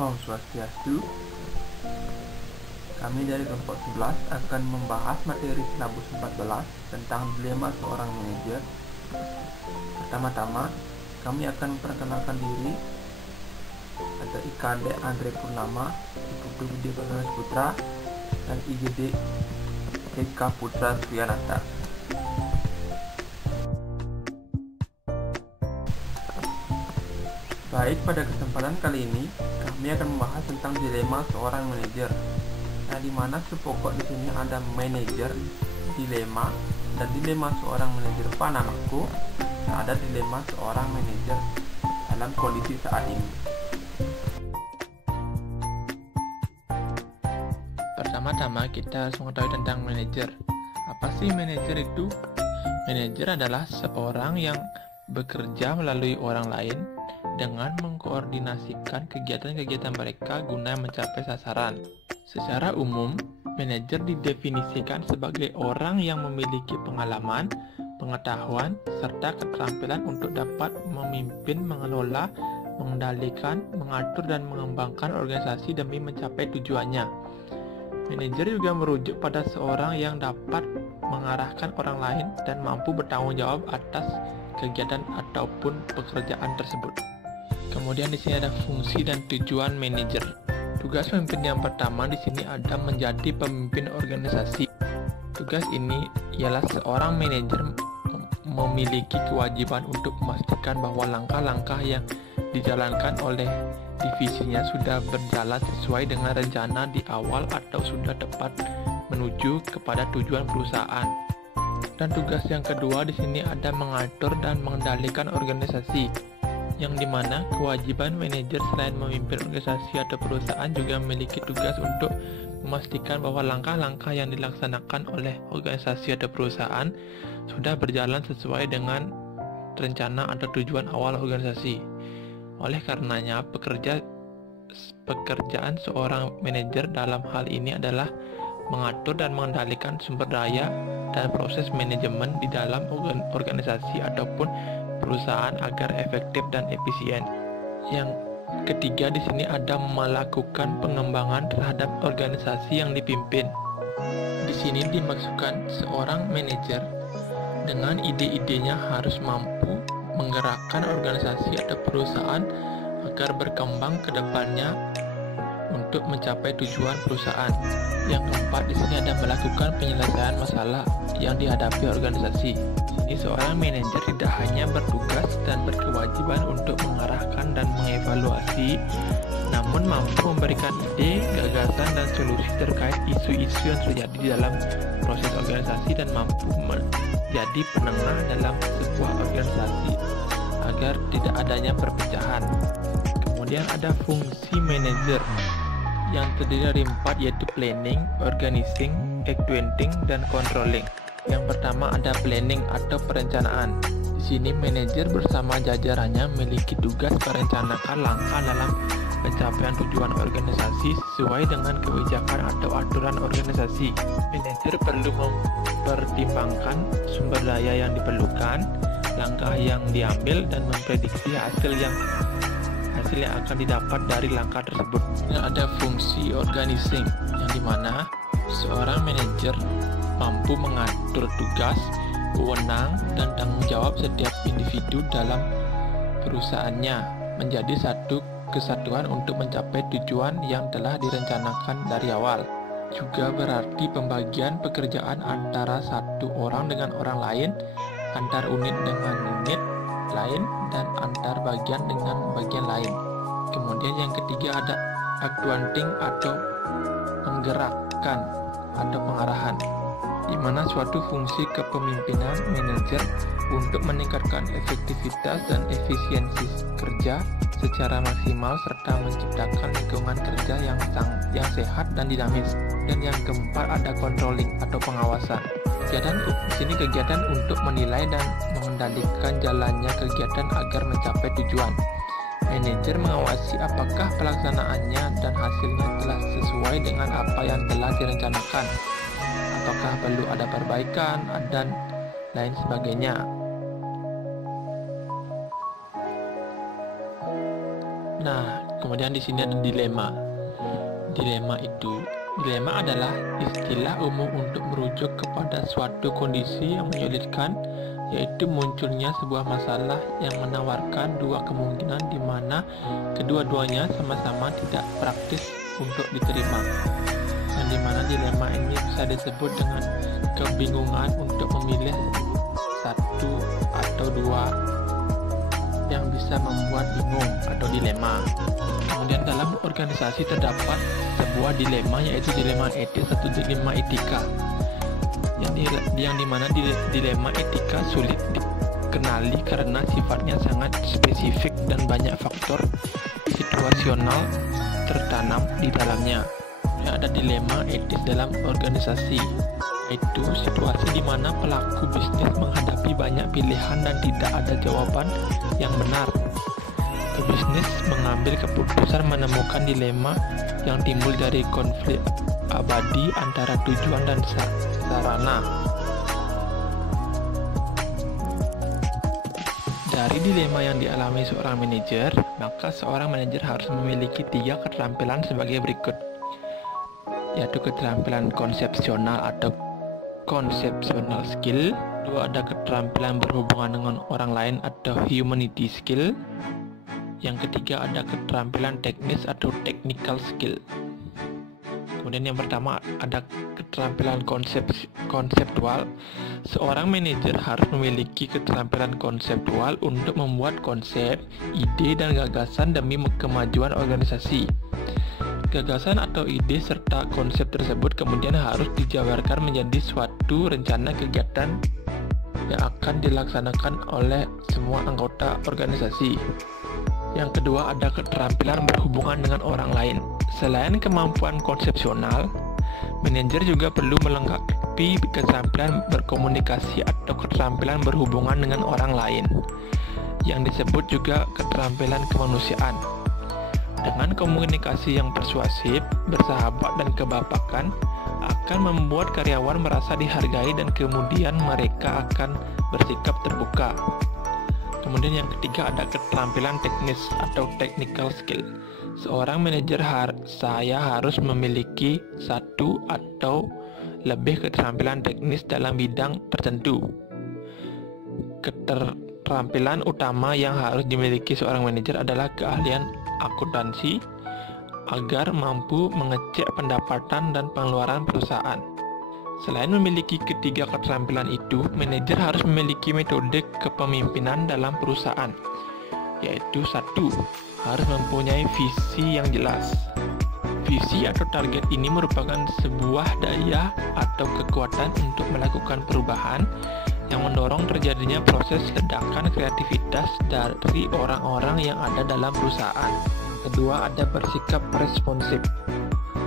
Om Swastiastu. Kami dari kelompok 11 akan membahas materi silabus 14 tentang dilema seorang manajer. Pertama-tama, kami akan memperkenalkan diri. Ada IKD Andre Purnama, IPUDU Widya Kencana Putra, dan IGD Eka Putra Swianata. Baik, pada kesempatan kali ini kami akan membahas tentang dilema seorang manajer. Nah, di mana sepokok di sini ada manajer, dilema, dan dilema seorang manajer Panamaku. Nah, ada dilema seorang manajer dalam kondisi saat ini. Pertama-tama kita harus mengetahui tentang manajer. Apa sih manajer itu? Manajer adalah seorang yang bekerja melalui orang lain dengan mengkoordinasikan kegiatan-kegiatan mereka guna mencapai sasaran. Secara umum, manajer didefinisikan sebagai orang yang memiliki pengalaman, pengetahuan, serta keterampilan untuk dapat memimpin, mengelola, mengendalikan, mengatur, dan mengembangkan organisasi demi mencapai tujuannya. Manajer juga merujuk pada seorang yang dapat mengarahkan orang lain dan mampu bertanggung jawab atas kegiatan ataupun pekerjaan tersebut. Kemudian di sini ada fungsi dan tujuan manajer. Tugas pemimpin yang pertama di sini ada menjadi pemimpin organisasi. Tugas ini ialah seorang manajer memiliki kewajiban untuk memastikan bahwa langkah-langkah yang dijalankan oleh divisinya sudah berjalan sesuai dengan rencana di awal atau sudah tepat menuju kepada tujuan perusahaan. Dan tugas yang kedua di sini ada mengatur dan mengendalikan organisasi, yang dimana kewajiban manajer selain memimpin organisasi atau perusahaan juga memiliki tugas untuk memastikan bahwa langkah-langkah yang dilaksanakan oleh organisasi atau perusahaan sudah berjalan sesuai dengan rencana atau tujuan awal organisasi. Oleh karenanya, pekerjaan seorang manajer dalam hal ini adalah mengatur dan mengendalikan sumber daya dan proses manajemen di dalam organisasi ataupun perusahaan agar efektif dan efisien. Yang ketiga di sini ada melakukan pengembangan terhadap organisasi yang dipimpin. Di sini dimaksudkan seorang manajer dengan ide-idenya harus mampu menggerakkan organisasi atau perusahaan agar berkembang ke depannya untuk mencapai tujuan perusahaan. Yang keempat di sini ada melakukan penyelesaian masalah yang dihadapi organisasi. Ini seorang manajer tidak hanya bertugas dan berkewajiban untuk mengarahkan dan mengevaluasi, namun mampu memberikan ide, gagasan, dan solusi terkait isu-isu yang terjadi di dalam proses organisasi dan mampu menjadi penengah dalam sebuah organisasi agar tidak adanya perpecahan. Kemudian ada fungsi manajer yang terdiri dari 4, yaitu planning, organizing, executing, dan controlling. Yang pertama ada planning atau perencanaan. Di sini manajer bersama jajarannya memiliki tugas merencanakan langkah dalam pencapaian tujuan organisasi sesuai dengan kebijakan atau aturan organisasi. Manajer perlu mempertimbangkan sumber daya yang diperlukan, langkah yang diambil, dan memprediksi hasil yang akan didapat dari langkah tersebut. Dan ada fungsi organizing, yang dimana seorang manajer mampu mengatur tugas, wewenang, dan tanggung jawab setiap individu dalam perusahaannya menjadi satu kesatuan untuk mencapai tujuan yang telah direncanakan dari awal. Juga berarti pembagian pekerjaan antara satu orang dengan orang lain, antar unit dengan unit lain, dan antar bagian dengan bagian lain. Kemudian yang ketiga ada accounting atau menggerakkan atau pengarahan, di mana suatu fungsi kepemimpinan manajer untuk meningkatkan efektivitas dan efisiensi kerja secara maksimal serta menciptakan lingkungan kerja yang sehat dan dinamis. Dan yang keempat ada controlling atau pengawasan. Sini kegiatan untuk menilai dan mengendalikan jalannya kegiatan agar mencapai tujuan. Manajer mengawasi apakah pelaksanaannya dan hasilnya telah sesuai dengan apa yang telah direncanakan, apakah perlu ada perbaikan, dan lain sebagainya. Nah, kemudian di sini ada dilema. Dilema adalah istilah umum untuk merujuk kepada suatu kondisi yang menyulitkan, yaitu munculnya sebuah masalah yang menawarkan dua kemungkinan di mana kedua-duanya sama-sama tidak praktis untuk diterima. Yang dimana dilema ini bisa disebut dengan kebingungan untuk memilih satu atau dua yang bisa membuat bingung atau dilema. Kemudian dalam organisasi terdapat sebuah dilema, yaitu dilema etis atau dilema etika. Yang dimana dilema etika sulit dikenali karena sifatnya sangat spesifik dan banyak faktor situasional tertanam di dalamnya. Ada dilema etis dalam organisasi, yaitu situasi di mana pelaku bisnis menghadapi banyak pilihan dan tidak ada jawaban yang benar. Pebisnis mengambil keputusan menemukan dilema yang timbul dari konflik abadi antara tujuan dan sarana. Dari dilema yang dialami seorang manajer, maka seorang manajer harus memiliki 3 keterampilan sebagai berikut, yaitu keterampilan konsepsional atau conceptual skill. Kedua, ada keterampilan berhubungan dengan orang lain atau humanity skill. Yang ketiga, ada keterampilan teknis atau technical skill. Kemudian yang pertama ada keterampilan konseptual. Seorang manajer harus memiliki keterampilan konseptual untuk membuat konsep, ide, dan gagasan demi kemajuan organisasi. Gagasan atau ide serta konsep tersebut kemudian harus dijabarkan menjadi suatu rencana kegiatan yang akan dilaksanakan oleh semua anggota organisasi. Yang kedua, ada keterampilan berhubungan dengan orang lain. Selain kemampuan konsepsional, manajer juga perlu melengkapi keterampilan berkomunikasi atau keterampilan berhubungan dengan orang lain, yang disebut juga keterampilan kemanusiaan. Dengan komunikasi yang persuasif, bersahabat, dan kebapakan akan membuat karyawan merasa dihargai dan kemudian mereka akan bersikap terbuka. Kemudian yang ketiga ada keterampilan teknis atau technical skill. Seorang manajer harus memiliki 1 atau lebih keterampilan teknis dalam bidang tertentu. Keterampilan utama yang harus dimiliki seorang manajer adalah keahlian akuntansi agar mampu mengecek pendapatan dan pengeluaran perusahaan. Selain memiliki ketiga keterampilan itu, manajer harus memiliki metode kepemimpinan dalam perusahaan, yaitu 1. Harus mempunyai visi yang jelas. Visi atau target ini merupakan sebuah daya atau kekuatan untuk melakukan perubahan yang mendorong terjadinya proses ledakan kreativitas dari orang-orang yang ada dalam perusahaan. Kedua, ada bersikap responsif,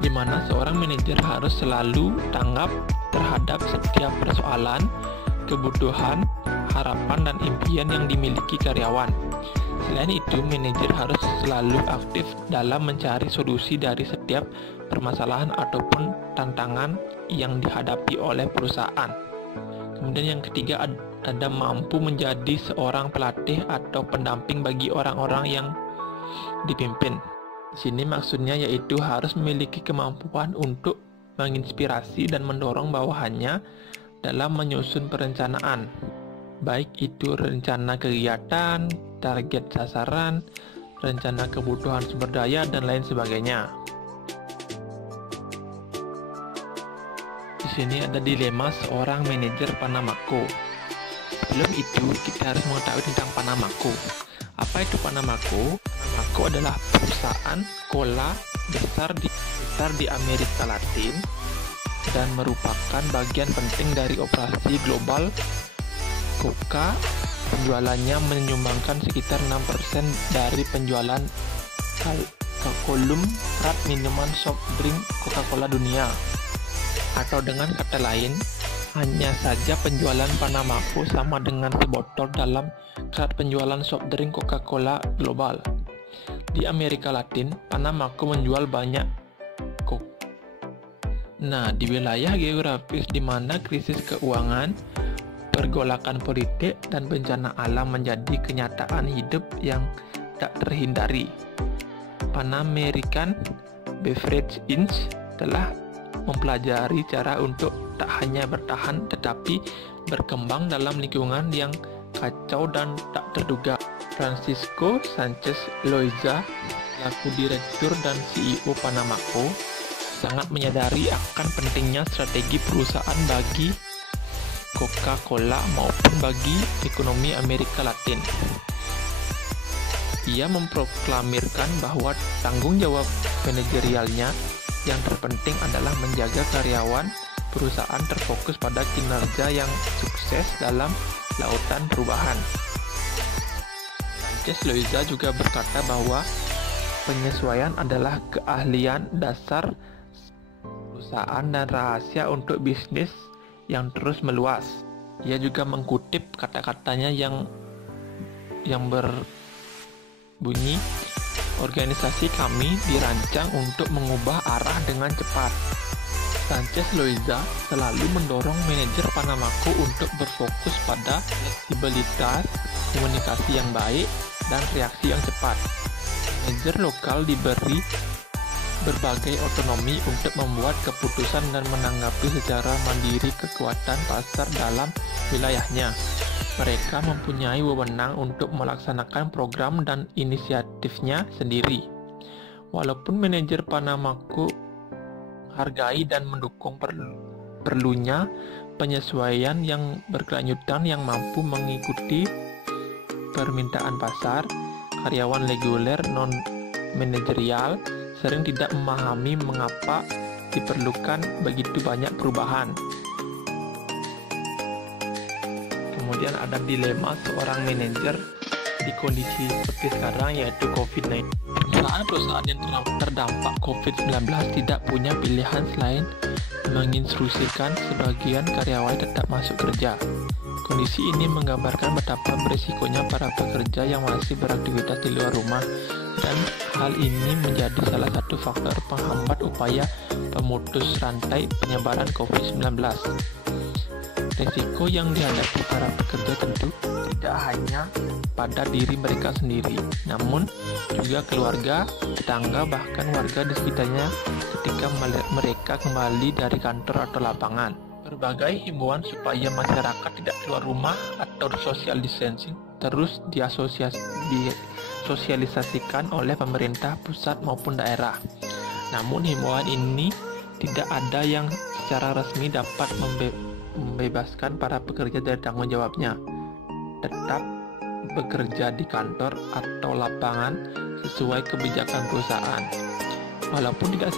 di mana seorang manajer harus selalu tanggap terhadap setiap persoalan, kebutuhan, harapan, dan impian yang dimiliki karyawan. Selain itu, manajer harus selalu aktif dalam mencari solusi dari setiap permasalahan ataupun tantangan yang dihadapi oleh perusahaan. Kemudian yang ketiga, ada mampu menjadi seorang pelatih atau pendamping bagi orang-orang yang dipimpin. Di sini maksudnya yaitu harus memiliki kemampuan untuk menginspirasi dan mendorong bawahannya dalam menyusun perencanaan, baik itu rencana kegiatan, target sasaran, rencana kebutuhan sumber daya, dan lain sebagainya. Di sini ada dilema seorang manajer Panamaco. Sebelum itu, kita harus mengetahui tentang Panamaco. Apa itu Panamaco? Panamaco adalah perusahaan cola besar di Amerika Latin dan merupakan bagian penting dari operasi global Coca. Penjualannya menyumbangkan sekitar 6% dari penjualan konglomerat minuman soft drink Coca-Cola dunia. Atau dengan kata lain, hanya saja penjualan Panamaco sama dengan sebotol dalam kerat penjualan soft drink Coca-Cola global. Di Amerika Latin, Panamaco menjual banyak Coke. Nah, di wilayah geografis di mana krisis keuangan, pergolakan politik, dan bencana alam menjadi kenyataan hidup yang tak terhindari, Pan American Beverage Inc. telah mempelajari cara untuk tak hanya bertahan tetapi berkembang dalam lingkungan yang kacau dan tak terduga. Francisco Sanchez Loaiza, selaku direktur dan CEO Panamaco, sangat menyadari akan pentingnya strategi perusahaan bagi Coca-Cola maupun bagi ekonomi Amerika Latin. Ia memproklamirkan bahwa tanggung jawab manajerialnya yang terpenting adalah menjaga karyawan perusahaan terfokus pada kinerja yang sukses dalam lautan perubahan. Sanchez Loaiza juga berkata bahwa penyesuaian adalah keahlian dasar perusahaan dan rahasia untuk bisnis yang terus meluas. Ia juga mengutip kata-katanya yang berbunyi, organisasi kami dirancang untuk mengubah arah dengan cepat. Sanchez Loaiza selalu mendorong manajer Panamaco untuk berfokus pada fleksibilitas, komunikasi yang baik, dan reaksi yang cepat. Manajer lokal diberi berbagai otonomi untuk membuat keputusan dan menanggapi secara mandiri kekuatan pasar dalam wilayahnya. Mereka mempunyai wewenang untuk melaksanakan program dan inisiatifnya sendiri. Walaupun manajer Panamaco hargai dan mendukung perlunya penyesuaian yang berkelanjutan yang mampu mengikuti permintaan pasar, karyawan reguler non-manajerial sering tidak memahami mengapa diperlukan begitu banyak perubahan. Kemudian ada dilema seorang manajer di kondisi seperti sekarang, yaitu COVID-19. Perusahaan-perusahaan yang terdampak COVID-19 tidak punya pilihan selain menginstruksikan sebagian karyawan tetap masuk kerja. Kondisi ini menggambarkan betapa berisikonya para pekerja yang masih beraktivitas di luar rumah, dan hal ini menjadi salah satu faktor penghambat upaya pemutus rantai penyebaran COVID-19. Risiko yang dihadapi para pekerja tentu tidak hanya pada diri mereka sendiri, namun juga keluarga, tetangga, bahkan warga di sekitarnya ketika mereka kembali dari kantor atau lapangan. Berbagai himbauan supaya masyarakat tidak keluar rumah atau social distancing terus disosialisasikan oleh pemerintah pusat maupun daerah. Namun himbauan ini tidak ada yang secara resmi dapat membebaskan para pekerja dari tanggung jawabnya. Tetap bekerja di kantor atau lapangan sesuai kebijakan perusahaan. Walaupun tidak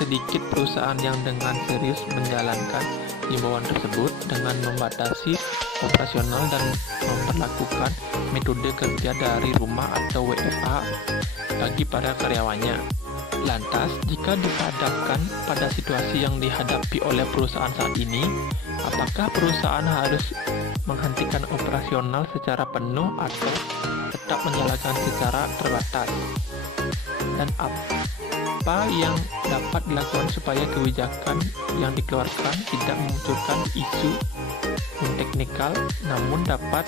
sedikit perusahaan yang dengan serius menjalankan himbauan tersebut dengan membatasi operasional dan memperlakukan metode kerja dari rumah atau WFH bagi para karyawannya. Lantas, jika dihadapkan pada situasi yang dihadapi oleh perusahaan saat ini, apakah perusahaan harus menghentikan operasional secara penuh atau tetap menjalankan secara terbatas? Dan apa yang dapat dilakukan supaya kebijakan yang dikeluarkan tidak memunculkan isu non-teknikal namun dapat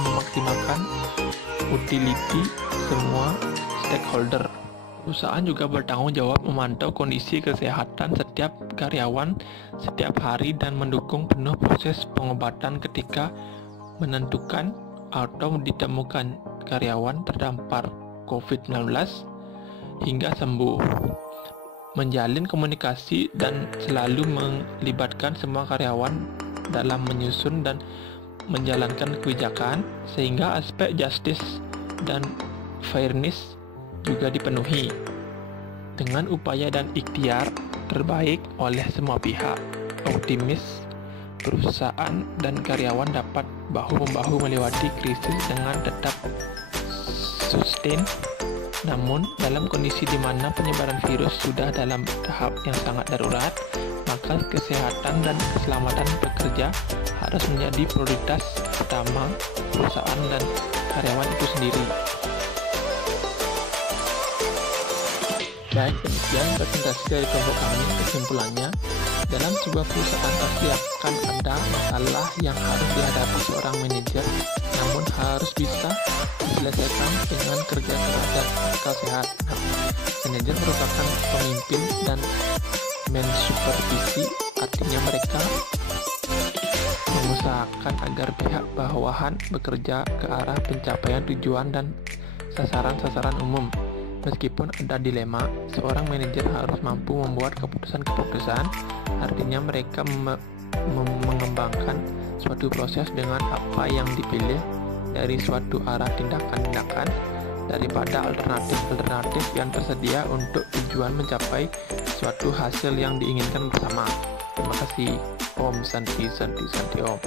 memaksimalkan utility semua stakeholder? Perusahaan juga bertanggung jawab memantau kondisi kesehatan setiap karyawan setiap hari dan mendukung penuh proses pengobatan ketika menentukan atau ditemukan karyawan terdampar COVID-19 hingga sembuh. Menjalin komunikasi dan selalu melibatkan semua karyawan dalam menyusun dan menjalankan kebijakan sehingga aspek justice dan fairness juga dipenuhi dengan upaya dan ikhtiar terbaik oleh semua pihak. Optimis perusahaan dan karyawan dapat bahu-membahu melewati krisis dengan tetap sustain. Namun, dalam kondisi di mana penyebaran virus sudah dalam tahap yang sangat darurat, maka kesehatan dan keselamatan pekerja harus menjadi prioritas utama perusahaan dan karyawan itu sendiri. Baik, demikian presentasi dari kelompok kami. Kesimpulannya, dalam sebuah perusahaan pasti akan ada masalah yang harus dihadapi seorang manajer, namun harus bisa diselesaikan dengan kerja keras dan akal sehat. Nah, manajer merupakan pemimpin dan mensupervisi, artinya mereka mengusahakan agar pihak bawahan bekerja ke arah pencapaian tujuan dan sasaran-sasaran umum. Meskipun ada dilema, seorang manajer harus mampu membuat keputusan-keputusan, artinya mereka mengembangkan suatu proses dengan apa yang dipilih dari suatu arah tindakan-tindakan daripada alternatif-alternatif yang tersedia untuk tujuan mencapai suatu hasil yang diinginkan bersama. Terima kasih. Om Santi Santi Santi Om.